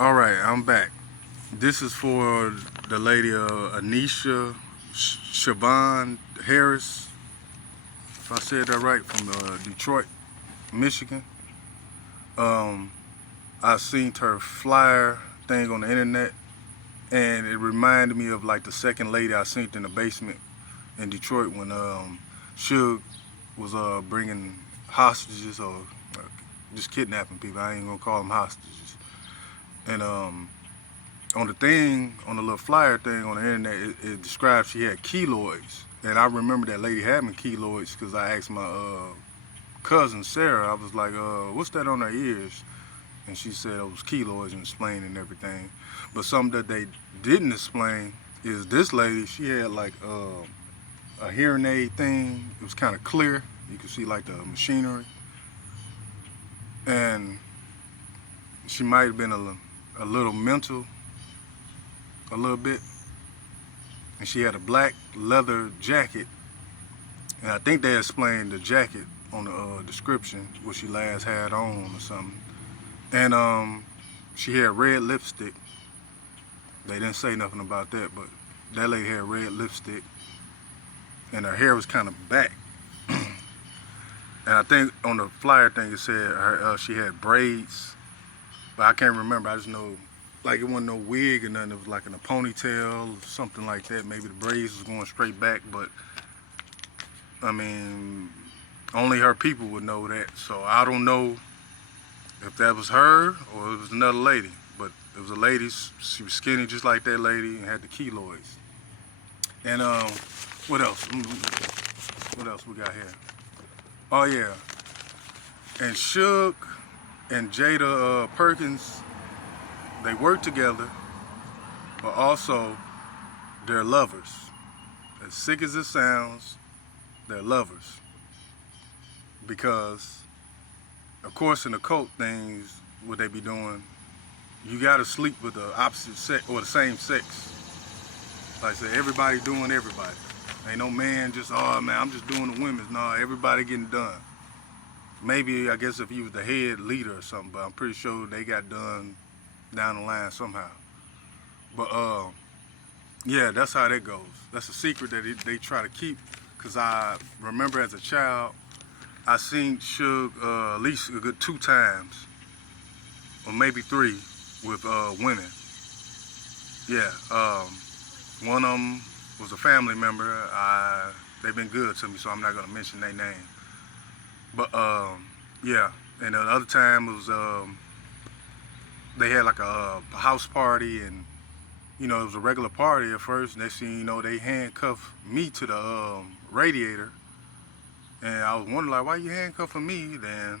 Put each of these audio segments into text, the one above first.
All right, I'm back. This is for the lady Anisha Siobhan Harris, if I said that right, from Detroit, Michigan. Um, I seen her flyer thing on the internet, and it reminded me of like the second lady I seen in the basement in Detroit when Suge was bringing hostages or just kidnapping people. I ain't gonna call them hostages. And on the thing, on the little flyer thing on the internet, it described she had keloids. And I remember that lady having keloids because I asked my cousin Sarah, I was like, what's that on her ears? And she said it was keloids and explained and everything. But something that they didn't explain is this lady, she had like a hearing aid thing. It was kind of clear. You could see like the machinery. And she might have been a little mental, a little bit. And she had a black leather jacket. And I think they explained the jacket on the description, what she last had on or something. And she had red lipstick. They didn't say nothing about that, but that lady had red lipstick. And her hair was kind of back. And I think on the flyer thing it said she had braids, but I can't remember. I just know like it wasn't no wig or nothing. It was like in a ponytail or something like that. Maybe the braids was going straight back, but I mean, only her people would know that. So I don't know if that was her or it was another lady, but it was a lady. She was skinny just like that lady and had the keloids. And what else? What else we got here? Oh yeah, and Suge and Jada Perkins, they work together, but also they're lovers. As sick as it sounds, they're lovers. Because, of course, in the cult things, what they be doing, you gotta sleep with the opposite sex or the same sex. Like I said, everybody doing everybody. Ain't no man just, oh man, I'm just doing the women's. No, everybody getting done. Maybe, I guess if he was the head leader or something, but I'm pretty sure they got done down the line somehow. But yeah, that's how that goes. That's a secret that they try to keep. Cause I remember as a child, I seen Suge at least a good 2 times, or maybe 3, with women. Yeah, one of them was a family member. They've been good to me, so I'm not gonna mention their name. But yeah, and the other time was they had like a house party, and you know it was a regular party at first. Next thing you know, they handcuffed me to the radiator, and I was wondering like, why you handcuffing me? Then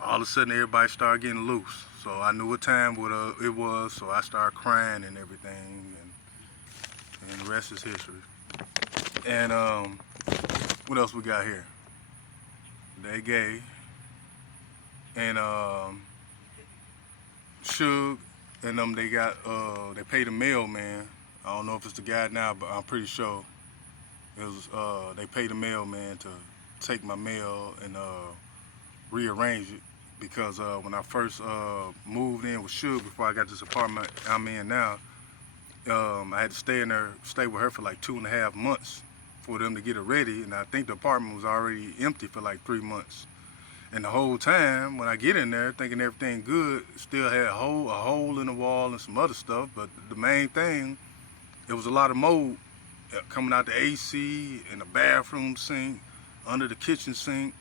all of a sudden everybody started getting loose. So I knew what time it was, so I started crying and everything, and the rest is history. And what else we got here? They gay. And Suge and them, they paid a mailman. I don't know if it's the guy now, but I'm pretty sure it was. They paid a mailman to take my mail and rearrange it because when I first moved in with Suge, before I got this apartment I'm in now, I had to stay with her for like 2.5 months for them to get it ready, and I think the apartment was already empty for like 3 months. And the whole time, when I get in there thinking everything good, still had a hole in the wall and some other stuff. But the main thing, it was a lot of mold coming out the AC and the bathroom sink, under the kitchen sink.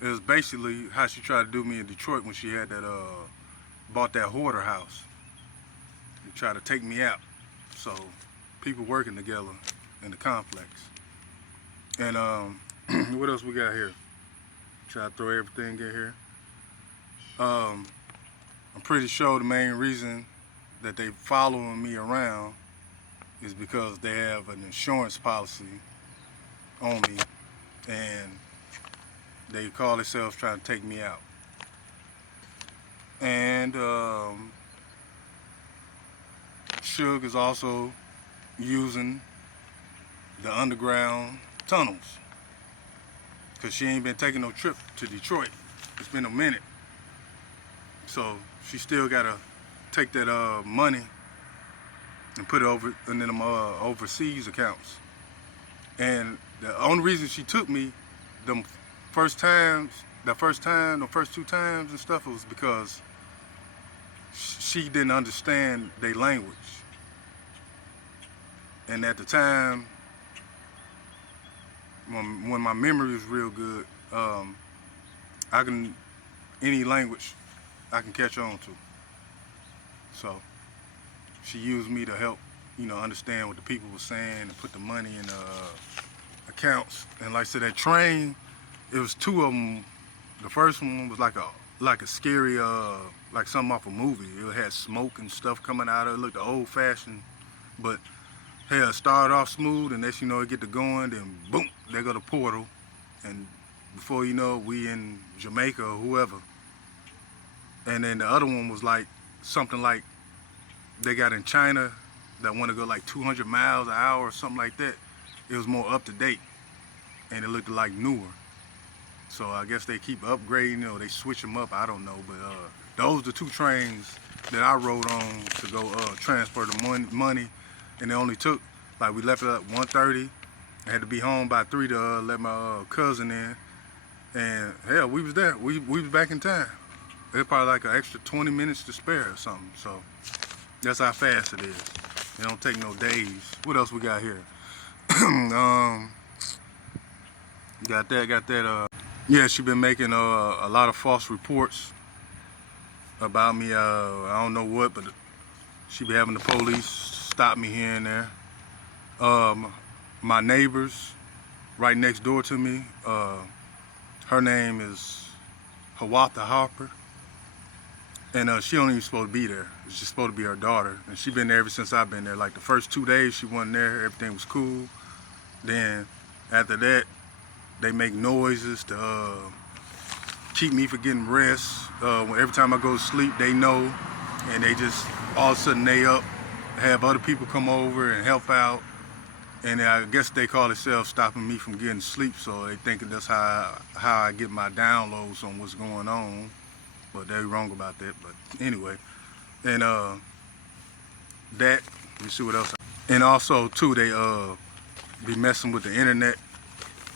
It was basically how she tried to do me in Detroit when she had bought that hoarder house. She tried to take me out. So people working together in the complex. And what else we got here? Try to throw everything in here. I'm pretty sure the main reason that they following me around is because they have an insurance policy on me, and they call themselves trying to take me out. And Suge is also using the underground tunnels, because she ain't been taking no trip to Detroit. It's been a minute. So she still got to take that money and put it over in them overseas accounts. And the only reason she took me the first two times and stuff was because she didn't understand their language. And at the time, when my memory was real good, any language I can catch on to. So she used me to help, understand what the people were saying and put the money in accounts. And like I said, that train, it was two of them. The first one was like a scary, like something off a movie. It had smoke and stuff coming out of it. It looked old fashioned, but hell, it started off smooth, and next you know it get to going, then boom, there go the portal, and before you know it, we in Jamaica or whoever. And then the other one was like something like they got in China that want to go like 200 miles an hour or something like that. It was more up to date, and it looked like newer. So I guess they keep upgrading, or they switch them up, I don't know. But those are the two trains that I rode on to go transfer the money. And it only took, like we left it at 1:30. I had to be home by 3 to let my cousin in. And hell, we was there. We was back in time. It was probably like an extra 20 minutes to spare or something. So that's how fast it is. It don't take no days. What else we got here? Got that. Yeah, she been making a lot of false reports about me. I don't know what, but she be having the police stop me here and there. My neighbors right next door to me, her name is Hawatha Harper, and she don't even supposed to be there. It's just supposed to be her daughter, and she been there ever since I've been there. Like the first 2 days she wasn't there, everything was cool. Then after that, they make noises to keep me from getting rest. Every time I go to sleep, they know, and they just all of a sudden they up, have other people come over and help out. And I guess they call themselves stopping me from getting sleep, so they thinking that's how I get my downloads on what's going on. But they're wrong about that. But anyway, and that, let me see what else. And also too, they be messing with the internet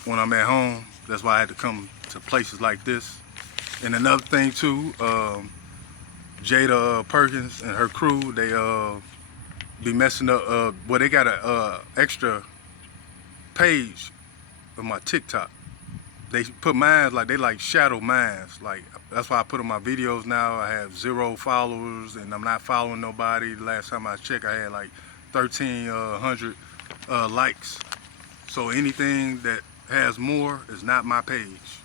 when I'm at home. That's why I had to come to places like this. And another thing too, Jada Perkins and her crew, they be messing up. Well, they got a extra page of my TikTok. They put mine like they like shadow mines. Like that's why I put on my videos now. I have 0 followers, and I'm not following nobody. The last time I checked, I had like 1,300 likes. So anything that has more is not my page.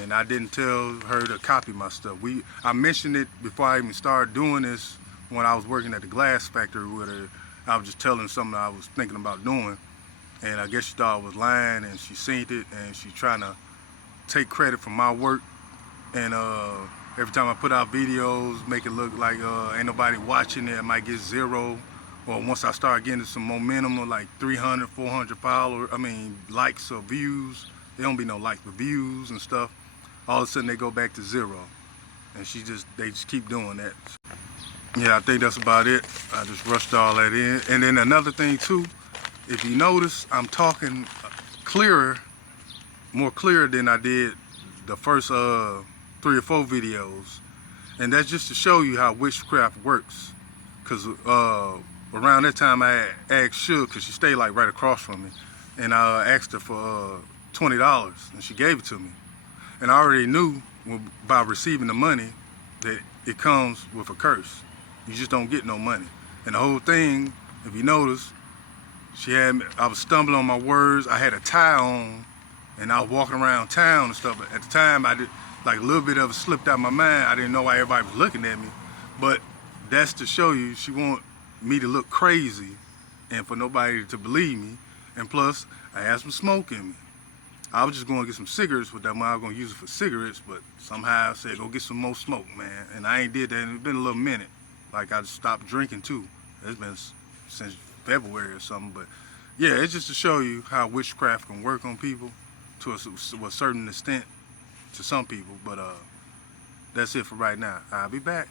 And I didn't tell her to copy my stuff. I mentioned it before I even started doing this when I was working at the glass factory with her. I was just telling her something I was thinking about doing. And I guess she thought I was lying, and she seen it, and she trying to take credit for my work. And every time I put out videos, make it look like ain't nobody watching it, I might get 0. Or once I start getting some momentum of like 300, 400 likes or views, there don't be no likes but views and stuff. All of a sudden they go back to 0. And they just keep doing that. Yeah, I think that's about it. I just rushed all that in. And then another thing too, if you notice, I'm talking more clear than I did the first 3 or 4 videos. And that's just to show you how witchcraft works. Cause around that time I asked Suge, cause she stayed like right across from me, and I asked her for $20, and she gave it to me. And I already knew by receiving the money that it comes with a curse. You just don't get no money. And the whole thing, if you notice, I was stumbling on my words. I had a tie on, and I was walking around town and stuff. But at the time, I did like a little bit of it slipped out my mind. I didn't know why everybody was looking at me. But that's to show you she want me to look crazy and for nobody to believe me. And plus, I had some smoke in me. I was just going to get some cigarettes with that money. I was going to use it for cigarettes, but somehow I said, go get some more smoke, man. And I ain't did that, and it's been a little minute. Like, I just stopped drinking, too. It's been since February or something. But, yeah, it's just to show you how witchcraft can work on people to a certain extent to some people. But that's it for right now. I'll be back.